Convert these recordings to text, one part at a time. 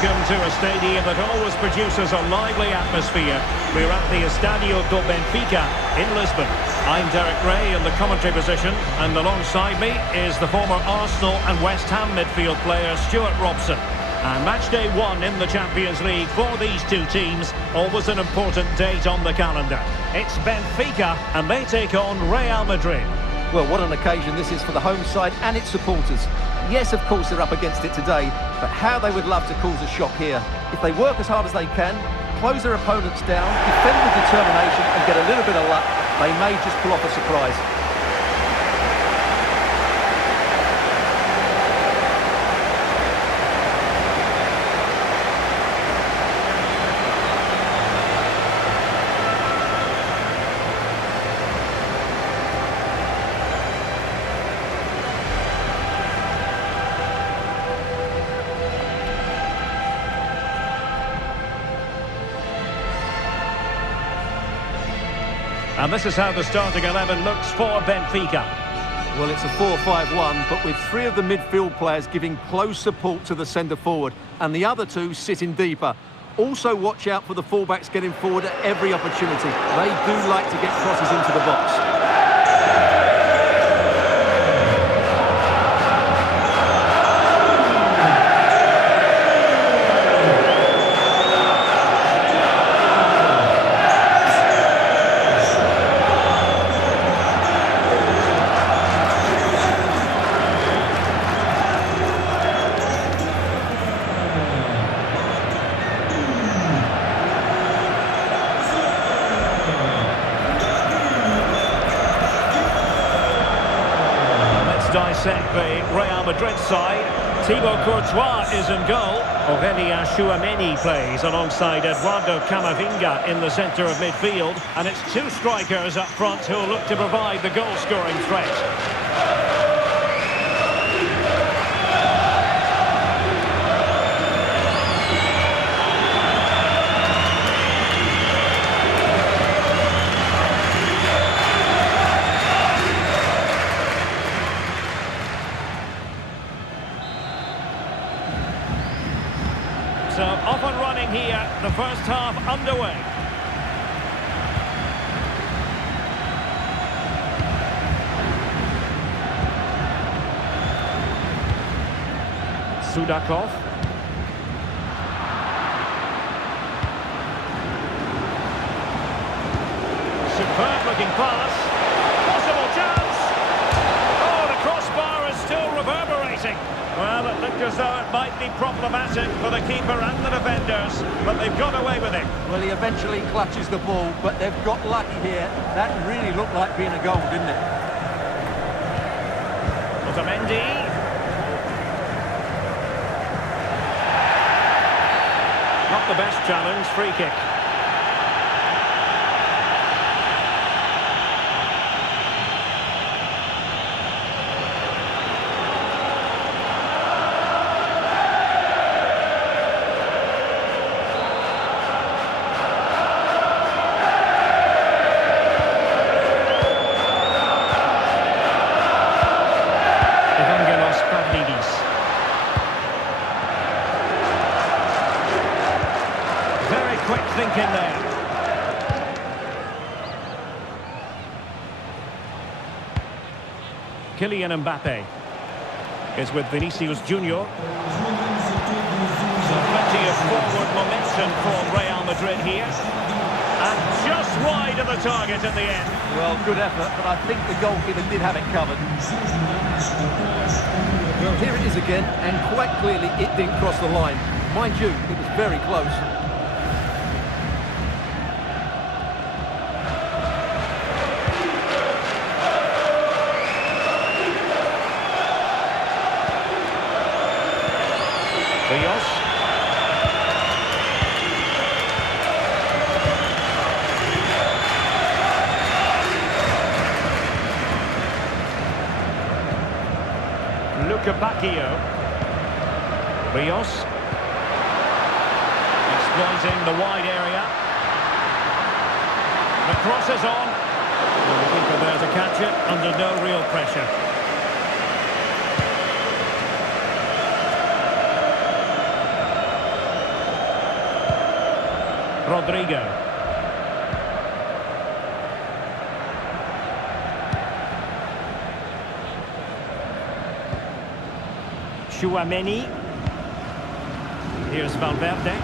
Welcome to a stadium that always produces a lively atmosphere. We're at the Estadio do Benfica in Lisbon. I'm Derek Ray in the commentary position, and alongside me is the former Arsenal and West Ham midfield player Stuart Robson. And match day 1 in the Champions League for these two teams, always an important date on the calendar. It's Benfica, and they take on Real Madrid. Well, what an occasion this is for the home side and its supporters. Yes, of course, they're up against it today, but how they would love to cause a shock here. If they work as hard as they can, close their opponents down, defend with determination and get a little bit of luck, they may just pull off a surprise. And this is how the starting 11 looks for Benfica. Well, it's a 4-5-1, but with 3 of the midfield players giving close support to the centre-forward, and the other 2 sitting deeper. Also watch out for the fullbacks getting forward at every opportunity. They do like to get crosses into the box. Dissect the Real Madrid side. Thibaut Courtois is in goal. Aurelien Tchouameni plays alongside Eduardo Camavinga in the centre of midfield. And it's 2 strikers up front who'll look to provide the goal-scoring threat. So off and running here, the first half underway. Sudakov. Superb looking pass. Possible chance. Oh, the crossbar is still reverberating. Well, it looked as though it might be problematic for the keeper and the defenders, but they've got away with it. Well, he eventually clutches the ball, but they've got lucky here. That really looked like being a goal, didn't it? Otamendi. Not the best challenge, free kick. Quick thinking there. Kylian Mbappe is with Vinicius Junior. So plenty of forward momentum for Real Madrid here. And just wide of the target in the end. Well, good effort, but I think the goalkeeper did have it covered. Well, here it is again, and quite clearly it didn't cross the line. Mind you, it was very close. Bacchio. Rios. Exploiting the wide area. The cross is on. The keeper there to catch it under no real pressure. Rodrigo. Chouameni. Here's Valverde.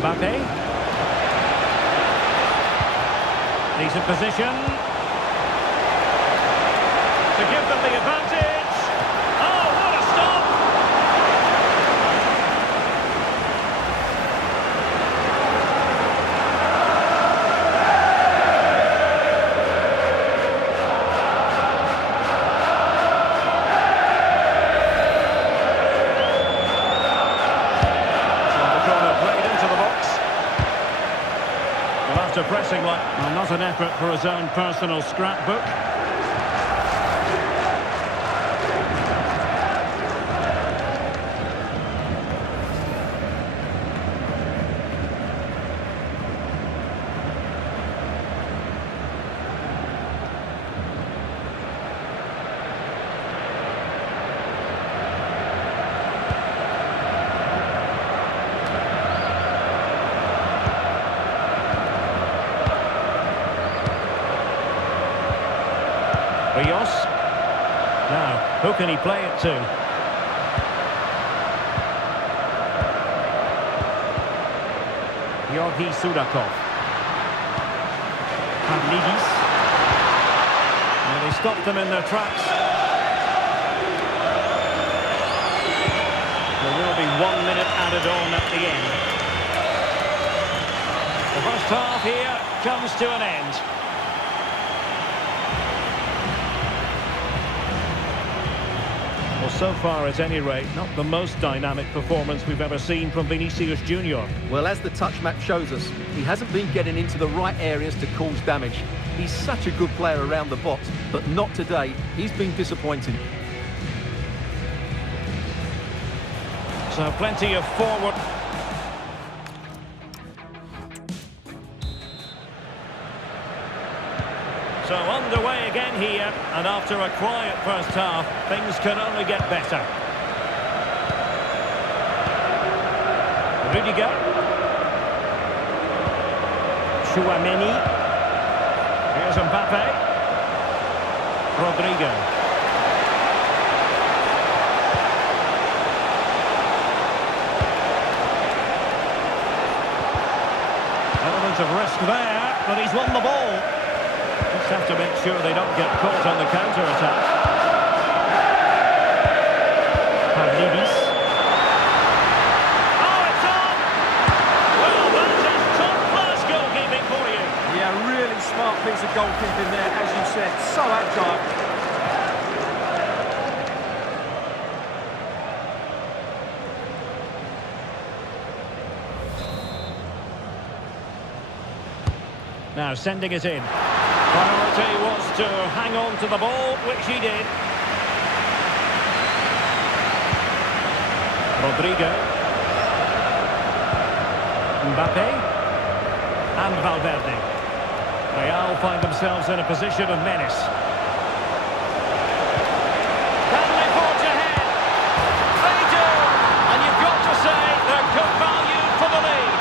Mbappe. Decent position. To give them the advantage. Oh, what a stop! After pressing like, well, not an effort for his own personal scrapbook. Rios. Now, who can he play it to? Georgi Sudakov. Pavlidis. And he stopped them in their tracks. There will be 1 minute added on at the end. The first half here comes to an end. Well, so far, at any rate, not the most dynamic performance we've ever seen from Vinicius Junior. Well, as the touch map shows us, he hasn't been getting into the right areas to cause damage. He's such a good player around the box, but not today. He's been disappointing. So plenty of forward... So underway again here, and after a quiet first half, things can only get better. Rudiger. Chouameni. Here's Mbappe. Rodrigo. Element of risk there, but he's won the ball. Just have to make sure they don't get caught on the counter-attack. Pavlidis. Oh, it's on! Well, that is top-class goalkeeping for you. Yeah, really smart piece of goalkeeping there, as you said. So agile. Now sending it in. Priority was to hang on to the ball, which he did. Rodrigo. Mbappe. And Valverde. Real find themselves in a position of menace. Can they forge ahead? They do! And you've got to say they're good value for the lead.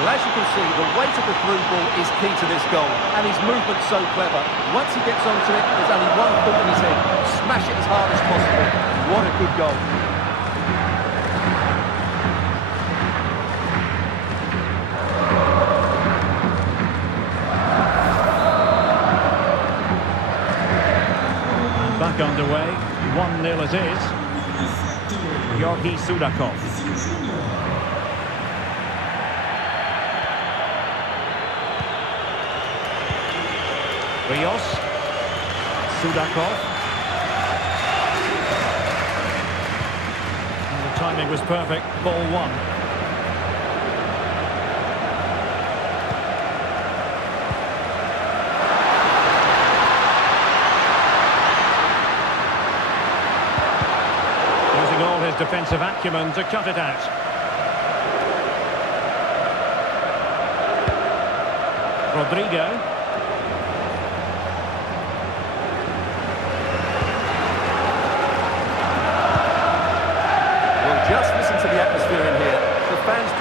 Well, as you can see, the weight of the through ball is key to this goal, and his movement's so clever. Once he gets onto it, there's only one thought in his head: smash it as hard as possible. What a good goal. And back underway, 1-0 it is. Georgi Sudakov. Rios. Sudakov. And the timing was perfect. Ball one. Using all his defensive acumen to cut it out. Rodrigo.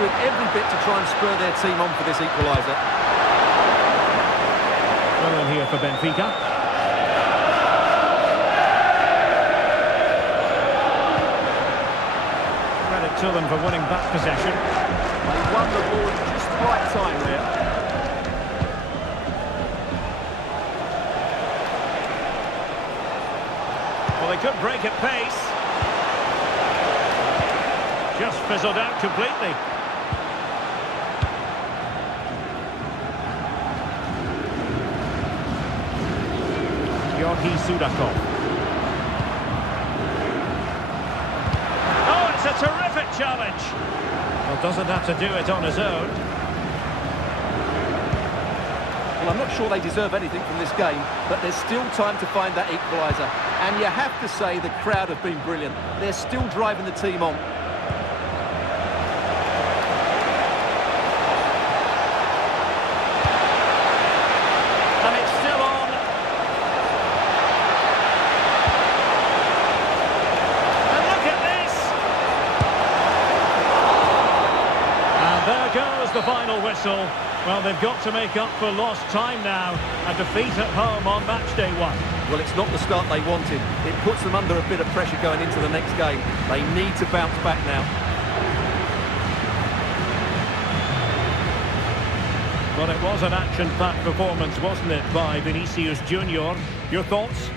doing every bit to try and spur their team on for this equaliser. Well in here for Benfica. Credit to them for winning back possession. They won the ball at just the right time there. Well, they could break at pace. Just fizzled out completely. Georgi Sudakov. Oh, it's a terrific challenge. Well, doesn't have to do it on his own. Well, I'm not sure they deserve anything from this game, but there's still time to find that equaliser. And you have to say the crowd have been brilliant. They're still driving the team on. And it's still on. And look at this. And there goes the final whistle. Well, they've got to make up for lost time now. A defeat at home on match day 1. Well, it's not the start they wanted. It puts them under a bit of pressure going into the next game. They need to bounce back now. Well, it was an action-packed performance, wasn't it, by Vinicius Junior? Your thoughts?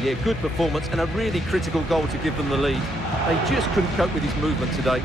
Yeah, good performance and a really critical goal to give them the lead. They just couldn't cope with his movement today.